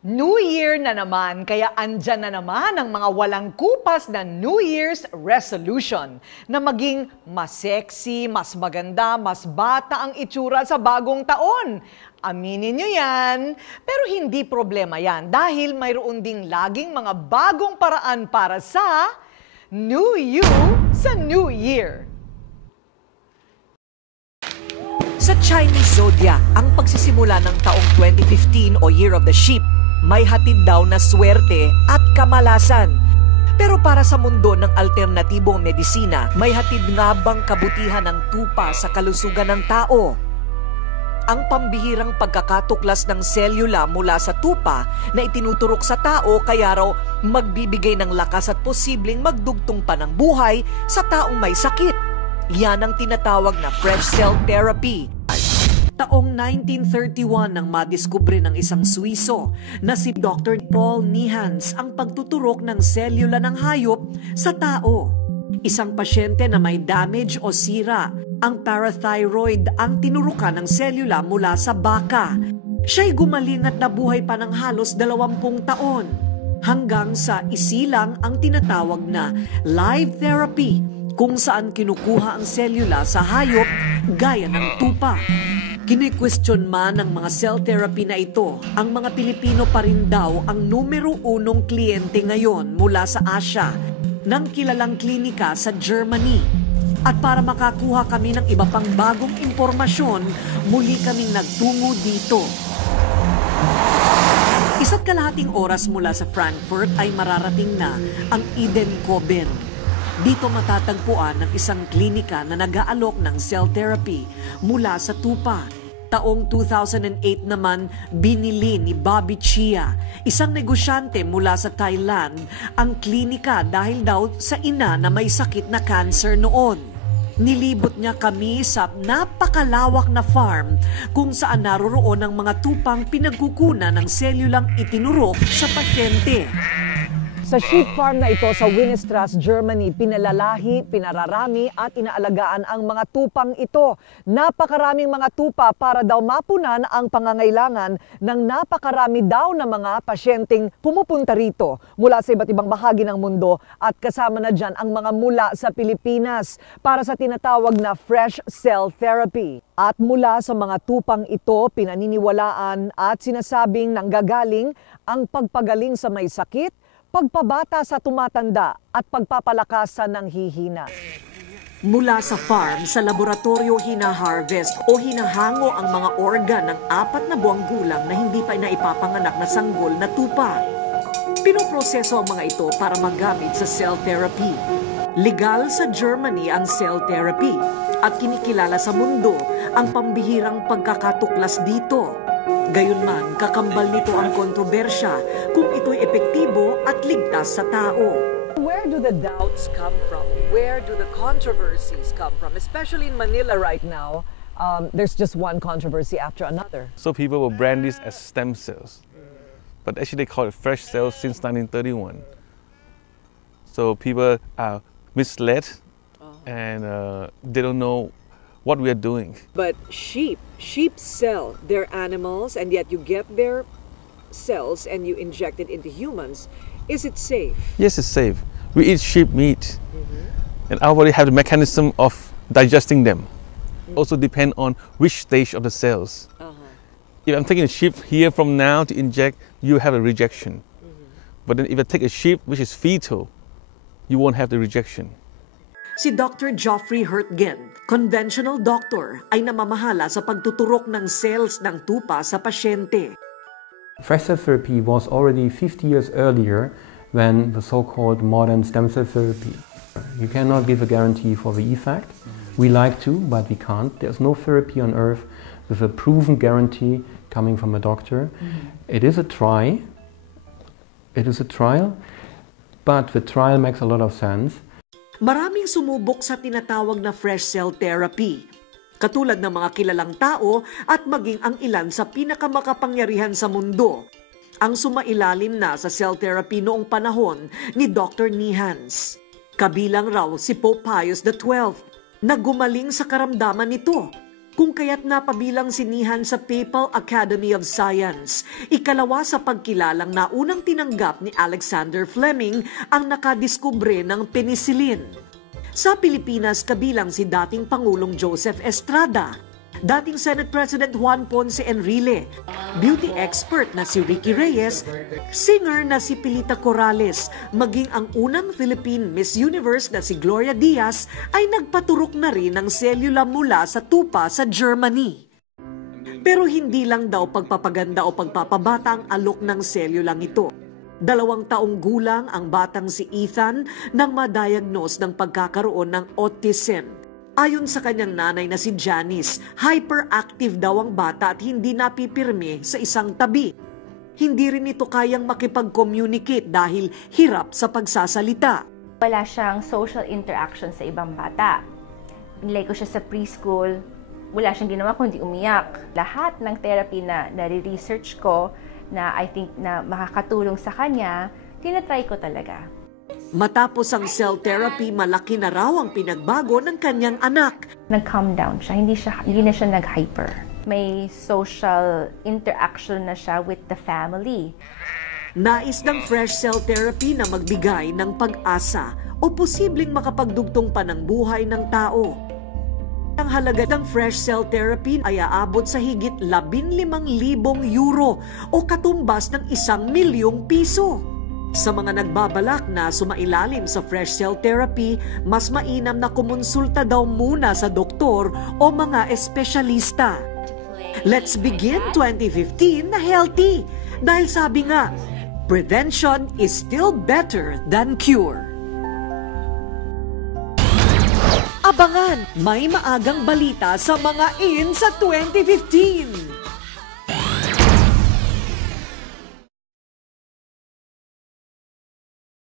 New Year na naman, kaya andyan na naman ang mga walang kupas na New Year's resolution na maging mas sexy, mas maganda, mas bata ang itsura sa bagong taon. Aminin nyo yan, pero hindi problema yan dahil mayroon ding laging mga bagong paraan para sa New You sa New Year. Sa Chinese Zodiac, ang pagsisimula ng taong 2015 o Year of the Sheep, may hatid daw na swerte at kamalasan. Pero para sa mundo ng alternatibong medisina, may hatid nga bang kabutihan ng tupa sa kalusugan ng tao? Ang pambihirang pagkakatuklas ng selula mula sa tupa na itinuturok sa tao kaya raw magbibigay ng lakas at posibleng magdugtong pa ng buhay sa taong may sakit. Yan ang tinatawag na fresh cell therapy. Taong 1931 nang madiskubre ng isang Swiso na si Dr. Paul Nihans ang pagtuturok ng selula ng hayop sa tao. Isang pasyente na may damage o sira, ang parathyroid ang tinurukan ng selula mula sa baka. Siya'y gumaling at nabuhay pa ng halos 20 taon. Hanggang sa isilang ang tinatawag na live therapy, kung saan kinukuha ang selula sa hayop gaya ng tupa. Kini-question man ng mga cell therapy na ito, ang mga Pilipino pa rin daw ang numero 1 kliyente ngayon mula sa Asia ng kilalang klinika sa Germany. At para makakuha kami ng iba pang bagong impormasyon, muli kaming nagtungo dito. 1.5 oras mula sa Frankfurt ay mararating na ang Edenkoben. Dito matatagpuan ng isang klinika na nag-aalok ng cell therapy mula sa tupa. Taong 2008 naman, binili ni Bobby Chia, isang negosyante mula sa Thailand, ang klinika dahil daw sa ina na may sakit na cancer noon. Nilibot niya kami sa napakalawak na farm kung saan naroroon ang mga tupang pinagkukunan ng selulang itinurok sa pasyente. Sa sheep farm na ito sa Winestras, Germany, pinalalahi, pinararami at inaalagaan ang mga tupang ito. Napakaraming mga tupa para daw mapunan ang pangangailangan ng napakarami daw na mga pasyenteng pumupunta rito mula sa iba't ibang bahagi ng mundo at kasama na dyan ang mga mula sa Pilipinas para sa tinatawag na fresh cell therapy. At mula sa mga tupang ito, pinaniniwalaan at sinasabing nanggagaling ang pagpagaling sa may sakit, pagpabata sa tumatanda at pagpapalakasan ng hihina. Mula sa farm, sa laboratorio hina-harvest o hinahango ang mga organ ng 4 na buwang gulang na hindi pa naipapanganak na sanggol na tupa. Pinoproseso ang mga ito para magamit sa cell therapy. Legal sa Germany ang cell therapy at kinikilala sa mundo ang pambihirang pagkakatuklas dito. Gayunman, kakambal nito ang kontrobersya kung ito'y epektibo at ligtas sa tao. Where do the doubts come from? Where do the controversies come from? Especially in Manila right now, there's just one controversy after another. So people will brand this as stem cells, but actually they call it fresh cells since 1931. So people are misled and they don't know what we are doing. But sheep sell their animals and yet you get their cells and you inject it into humans. Is it safe? Yes, it's safe. We eat sheep meat and our body have the mechanism of digesting them. Also depend on which stage of the cells. If I'm taking a sheep here from now to inject, you have a rejection. But then if I take a sheep which is fetal, you won't have the rejection. Si Dr. Geoffrey Hertgen, conventional doctor, ay namamahala sa pagtuturok ng cells ng tupa sa pasyente. Fresh cell therapy was already 50 years earlier than the so-called modern stem cell therapy. You cannot give a guarantee for the effect. We like to, but we can't. There's no therapy on earth with a proven guarantee coming from a doctor. It is a try. It is a trial, but the trial makes a lot of sense. Maraming sumubok sa tinatawag na fresh cell therapy, katulad ng mga kilalang tao at maging ang ilan sa pinakamakapangyarihan sa mundo, ang sumailalim na sa cell therapy noong panahon ni Dr. Nihans. Kabilang raw si Pope Pius XII na gumaling sa karamdaman nito kung kaya't napabilang sinihan sa Papal Academy of Science. Ikalawa sa pagkilalang na unang tinanggap ni Alexander Fleming ang nakadiskubre ng penicillin. Sa Pilipinas, kabilang si dating Pangulong Joseph Estrada, dating Senate President Juan Ponce Enrile, beauty expert na si Ricky Reyes, singer na si Pilita Corrales, maging ang unang Philippine Miss Universe na si Gloria Diaz ay nagpaturok na rin ng selula mula sa tupa sa Germany. Pero hindi lang daw pagpapaganda o pagpapabata ang alok ng selulang ito. 2 taong gulang ang batang si Ethan nang ma-diagnose ng pagkakaroon ng autism. Ayon sa kanyang nanay na si Janice, hyperactive daw ang bata at hindi napipirme sa isang tabi. Hindi rin ito kayang makipag-communicate dahil hirap sa pagsasalita. Wala siyang social interaction sa ibang bata. Pinilay ko siya sa preschool, wala siyang ginawa kundi umiyak. Lahat ng therapy na nare-research ko na I think na makakatulong sa kanya, tinatry ko talaga. Matapos ang cell therapy, malaki na raw ang pinagbago ng kanyang anak. Nag-calm down siya, hindi na siya nag-hyper. May social interaction na siya with the family. Nais ng fresh cell therapy na magbigay ng pag-asa o posibleng makapagdugtong pa ng buhay ng tao. Ang halaga ng fresh cell therapy ay aabot sa higit 15,000 euro o katumbas ng 1,000,000 piso. Sa mga nagbabalak na sumailalim sa fresh cell therapy, mas mainam na kumonsulta daw muna sa doktor o mga espesyalista. Let's begin 2015 na healthy dahil sabi nga, prevention is still better than cure. Abangan, may maagang balita sa mga in sa 2015.